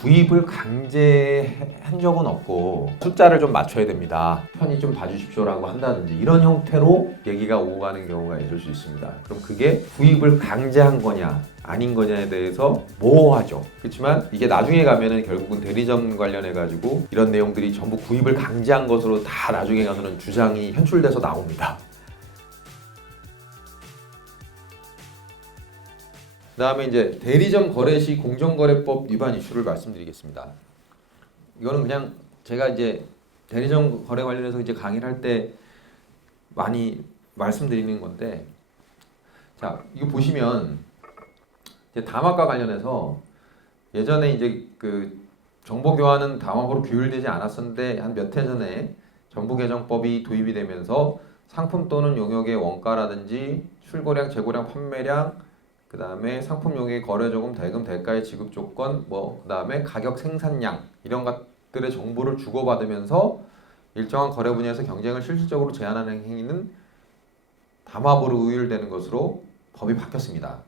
구입을 강제한 적은 없고 숫자를 좀 맞춰야 됩니다. 편히 좀 봐주십시오라고 한다든지 이런 형태로 얘기가 오고 가는 경우가 있을 수 있습니다. 그럼 그게 구입을 강제한 거냐 아닌 거냐에 대해서 모호하죠. 그렇지만 이게 나중에 가면은 결국은 대리점 관련해 가지고 이런 내용들이 전부 구입을 강제한 것으로 다 나중에 가서는 주장이 현출돼서 나옵니다. 그 다음에 이제 대리점 거래 시 공정거래법 위반 이슈를 말씀드리겠습니다. 이거는 그냥 제가 이제 대리점 거래 관련해서 이제 강의를 할 때 많이 말씀드리는 건데, 자 이거 보시면 이제 담합과 관련해서 예전에 이제 그 정보 교환은 담합으로 규율되지 않았었는데 한 몇 해 전에 정보개정법이 도입이 되면서 상품 또는 용역의 원가라든지 출고량, 재고량, 판매량 그 다음에 상품용의 거래조금, 대금, 대가의 지급 조건, 그 다음에 가격, 생산량 이런 것들의 정보를 주고받으면서 일정한 거래 분야에서 경쟁을 실질적으로 제한하는 행위는 담합으로 의율되는 것으로 법이 바뀌었습니다.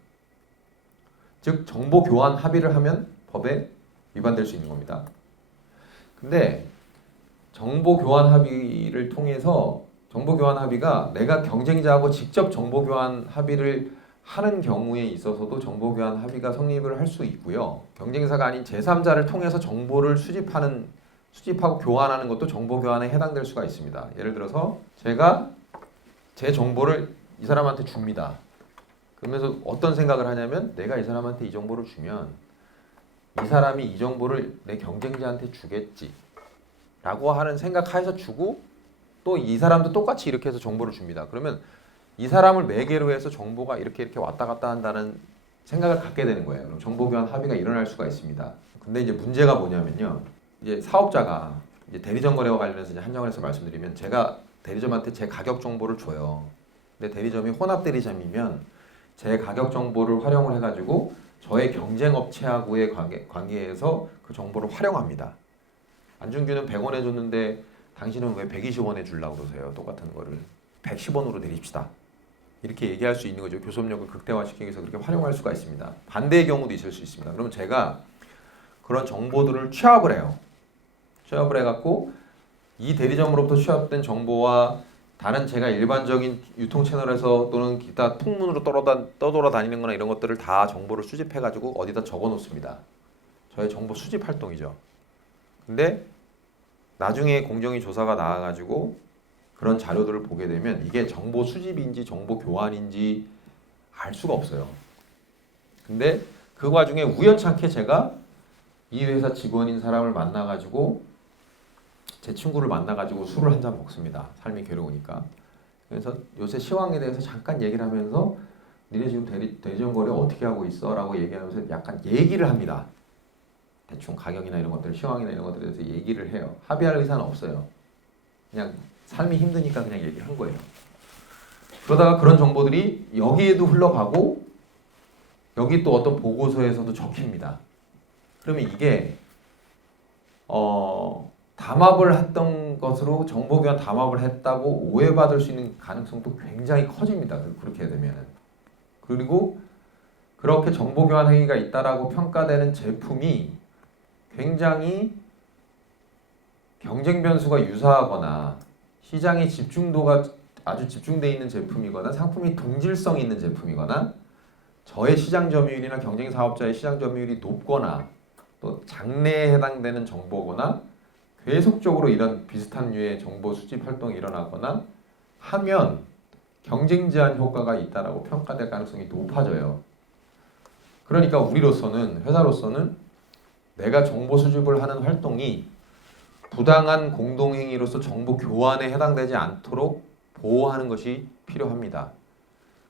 즉 정보 교환 합의를 하면 법에 위반될 수 있는 겁니다. 근데 정보 교환 합의를 통해서 정보 교환 합의가 내가 경쟁자하고 직접 정보 교환 합의를 하는 경우에 있어서도 정보 교환 합의가 성립을 할 수 있고요. 경쟁사가 아닌 제3자를 통해서 정보를 수집하고 교환하는 것도 정보 교환에 해당될 수가 있습니다. 예를 들어서 제가 제 정보를 이 사람한테 줍니다. 그러면서 어떤 생각을 하냐면 내가 이 사람한테 이 정보를 주면 이 사람이 이 정보를 내 경쟁자한테 주겠지 라고 하는 생각하에서 주고 또 이 사람도 똑같이 이렇게 해서 정보를 줍니다. 그러면 이 사람을 매개로 해서 정보가 이렇게 왔다 갔다 한다는 생각을 갖게 되는 거예요. 그럼 정보 교환 합의가 일어날 수가 있습니다. 근데 이제 문제가 뭐냐면요. 이제 사업자가 이제 대리점 거래와 관련해서 이제 한정을 해서 말씀드리면 제가 대리점한테 제 가격 정보를 줘요. 근데 대리점이 혼합 대리점이면 제 가격 정보를 활용을 해가지고 저의 경쟁 업체하고의 관계에서 그 정보를 활용합니다. 안준규는 100원에 줬는데 당신은 왜 120원에 주려고 그러세요? 똑같은 거를 110원으로 내립시다. 이렇게 얘기할 수 있는 거죠. 교섭력을 극대화시키기 위해서 그렇게 활용할 수가 있습니다. 반대의 경우도 있을 수 있습니다. 그러면 제가 그런 정보들을 취합을 해요. 취합을 해갖고 이 대리점으로부터 취합된 정보와 다른 제가 일반적인 유통 채널에서 또는 기타 통문으로 떠돌아다니는 거나 이런 것들을 다 정보를 수집해가지고 어디다 적어 놓습니다. 저의 정보 수집 활동이죠. 근데 나중에 공정위 조사가 나와가지고 그런 자료들을 보게 되면 이게 정보 수집인지 정보 교환인지 알 수가 없어요. 근데 그 와중에 우연찮게 제가 이 회사 직원인 사람을 만나가지고 제 친구를 만나가지고 술을 한잔 먹습니다. 삶이 괴로우니까. 그래서 요새 시황에 대해서 잠깐 얘기를 하면서 니네 지금 대리점 거래 어떻게 하고 있어? 라고 얘기하면서 약간 얘기를 합니다. 대충 가격이나 이런 것들, 시황이나 이런 것들에 대해서 얘기를 해요. 합의할 의사는 없어요. 그냥 삶이 힘드니까 그냥 얘기한 거예요. 그러다가 그런 정보들이 여기에도 흘러가고 여기 또 어떤 보고서에서도 적힙니다. 그러면 이게 담합을 했던 것으로 정보교환 담합을 했다고 오해받을 수 있는 가능성도 굉장히 커집니다. 그렇게 되면은. 그리고 그렇게 정보교환 행위가 있다라고 평가되는 제품이 굉장히 경쟁 변수가 유사하거나 시장의 집중도가 아주 집중되어 있는 제품이거나 상품이 동질성 있는 제품이거나 저의 시장 점유율이나 경쟁 사업자의 시장 점유율이 높거나 또 장래에 해당되는 정보거나 계속적으로 이런 비슷한 류의 정보 수집 활동이 일어나거나 하면 경쟁 제한 효과가 있다라고 평가될 가능성이 높아져요. 그러니까 우리로서는 회사로서는 내가 정보 수집을 하는 활동이 부당한 공동행위로서 정보 교환에 해당되지 않도록 보호하는 것이 필요합니다.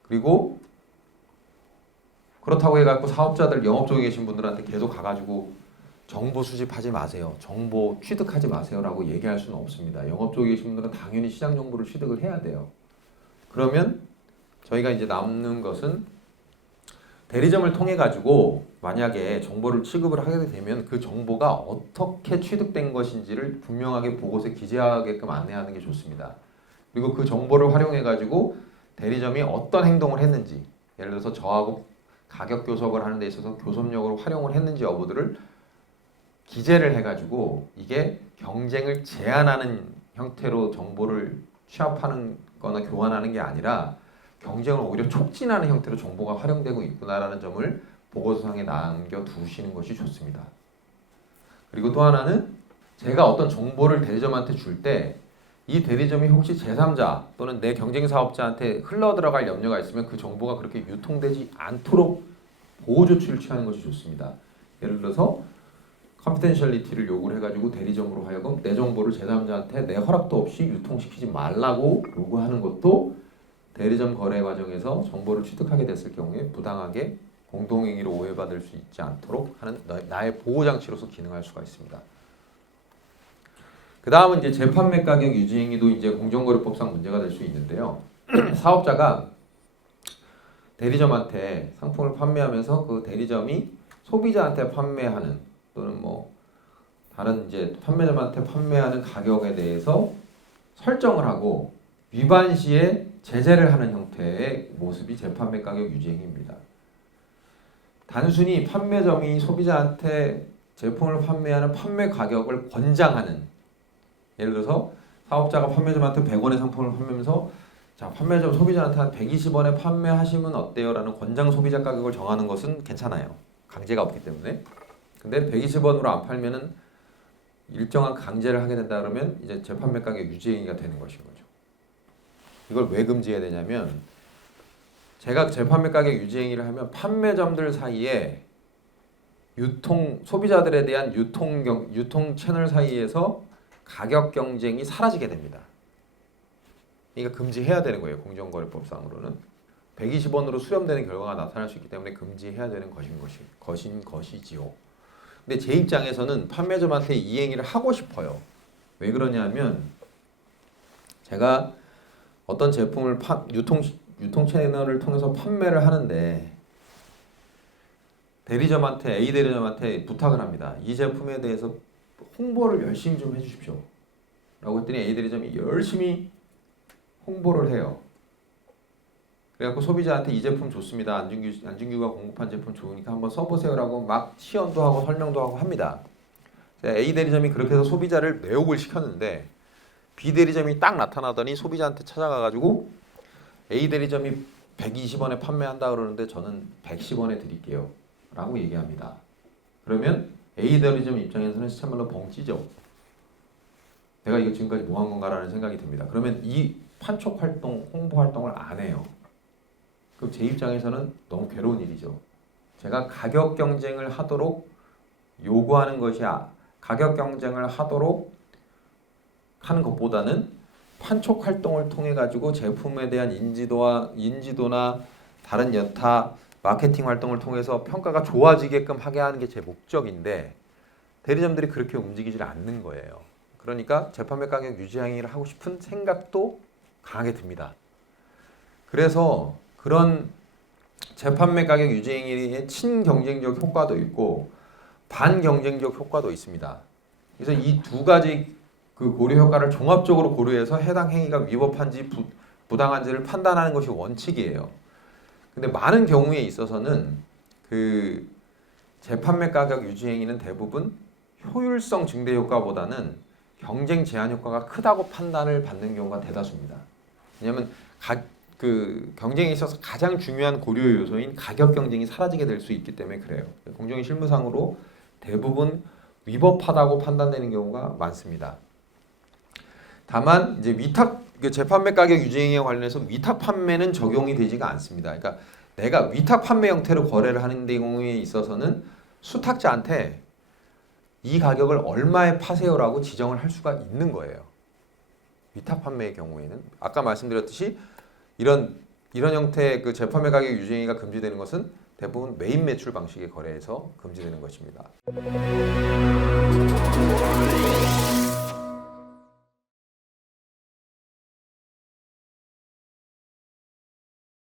그리고 그렇다고 해갖고 사업자들 영업 쪽에 계신 분들한테 계속 가가지고 정보 수집하지 마세요. 정보 취득하지 마세요. 라고 얘기할 수는 없습니다. 영업 쪽에 계신 분들은 당연히 시장 정보를 취득을 해야 돼요. 그러면 저희가 이제 남는 것은 대리점을 통해 가지고 만약에 정보를 취급을 하게 되면 그 정보가 어떻게 취득된 것인지를 분명하게 보고서에 기재하게끔 안내하는 게 좋습니다. 그리고 그 정보를 활용해 가지고 대리점이 어떤 행동을 했는지, 예를 들어서 저하고 가격 교섭을 하는 데 있어서 교섭력을 활용을 했는지 여부들을 기재를 해가지고 이게 경쟁을 제한하는 형태로 정보를 취합하는 거나 교환하는 게 아니라 경쟁을 오히려 촉진하는 형태로 정보가 활용되고 있구나라는 점을 보고서상에 남겨두시는 것이 좋습니다. 그리고 또 하나는 제가 어떤 정보를 대리점한테 줄 때 이 대리점이 혹시 제3자 또는 내 경쟁 사업자한테 흘러 들어갈 염려가 있으면 그 정보가 그렇게 유통되지 않도록 보호 조치를 취하는 것이 좋습니다. 예를 들어서 컨피덴셜리티를 요구를 해가지고 대리점으로 하여금 내 정보를 제3자한테 내 허락도 없이 유통시키지 말라고 요구하는 것도 대리점 거래 과정에서 정보를 취득하게 됐을 경우에 부당하게 공동행위로 오해받을 수 있지 않도록 하는 나의 보호장치로서 기능할 수가 있습니다. 그 다음은 이제 재판매 가격 유지 행위도 이제 공정거래법상 문제가 될 수 있는데요. 사업자가 대리점한테 상품을 판매하면서 그 대리점이 소비자한테 판매하는 또는 뭐 다른 이제 판매점한테 판매하는 가격에 대해서 설정을 하고 위반 시에 제재를 하는 형태의 모습이 재판매 가격 유지 행위입니다. 단순히 판매점이 소비자한테 제품을 판매하는 판매 가격을 권장하는, 예를 들어서 사업자가 판매점한테 100원의 상품을 판매하면서 자, 판매점 소비자한테 한 120원에 판매하시면 어때요? 라는 권장 소비자 가격을 정하는 것은 괜찮아요. 강제가 없기 때문에. 근데 120원으로 안 팔면은 일정한 강제를 하게 된다 그러면 이제 재판매 가격 유지 행위가 되는 것인 거죠. 이걸 왜 금지해야 되냐면 제가 재판매 가격 유지 행위를 하면 판매점들 사이에 소비자들에 대한 유통 채널 사이에서 가격 경쟁이 사라지게 됩니다. 그러니까 금지해야 되는 거예요. 공정거래법상으로는 120원으로 수렴되는 결과가 나타날 수 있기 때문에 금지해야 되는 것이지요. 근데 제 입장에서는 판매점한테 이 행위를 하고 싶어요. 왜 그러냐면 제가 어떤 제품을 유통 채널을 통해서 판매를 하는데 A 대리점한테 부탁을 합니다. 이 제품에 대해서 홍보를 열심히 좀 해주십시오. 라고 했더니 A 대리점이 열심히 홍보를 해요. 그래갖고 소비자한테 이 제품 좋습니다. 안준규가 공급한 제품 좋으니까 한번 써보세요라고 막 시연도 하고 설명도 하고 합니다. A 대리점이 그렇게 해서 소비자를 매혹을 시켰는데 B 대리점이 딱 나타나더니 소비자한테 찾아가가지고 A 대리점이 120원에 판매한다 그러는데 저는 110원에 드릴게요. 라고 얘기합니다. 그러면 A 대리점 입장에서는 참말로 벙찌죠. 내가 이거 지금까지 뭐 한 건가라는 생각이 듭니다. 그러면 이 판촉 활동, 홍보 활동을 안 해요. 그럼 제 입장에서는 너무 괴로운 일이죠. 제가 가격 경쟁을 하도록 요구하는 것이 가격 경쟁을 하도록 하는 것보다는 판촉 활동을 통해 가지고 제품에 대한 인지도나 다른 여타 마케팅 활동을 통해서 평가가 좋아지게끔 하게 하는 게 제 목적인데 대리점들이 그렇게 움직이질 않는 거예요. 그러니까 재판매 가격 유지 행위를 하고 싶은 생각도 강하게 듭니다. 그래서 그런 재판매 가격 유지 행위의 친경쟁적 효과도 있고 반경쟁적 효과도 있습니다. 그래서 이 두 가지 그 고려 효과를 종합적으로 고려해서 해당 행위가 위법한지 부당한지를 판단하는 것이 원칙이에요. 근데 많은 경우에 있어서는 그 재판매 가격 유지 행위는 대부분 효율성 증대 효과보다는 경쟁 제한 효과가 크다고 판단을 받는 경우가 대다수입니다. 왜냐하면 그 경쟁에 있어서 가장 중요한 고려 요소인 가격 경쟁이 사라지게 될 수 있기 때문에 그래요. 공정위 실무상으로 대부분 위법하다고 판단되는 경우가 많습니다. 다만 이제 재판매 가격 유지 행위에 관련해서 위탁 판매는 적용이 되지가 않습니다. 그러니까 내가 위탁 판매 형태로 거래를 하는 경우에 있어서는 수탁자한테 이 가격을 얼마에 파세요라고 지정을 할 수가 있는 거예요. 위탁 판매의 경우에는 아까 말씀드렸듯이 이런 형태의 그 재판매 가격 유지 행위가 금지되는 것은 대부분 매입 매출 방식의 거래에서 금지되는 것입니다.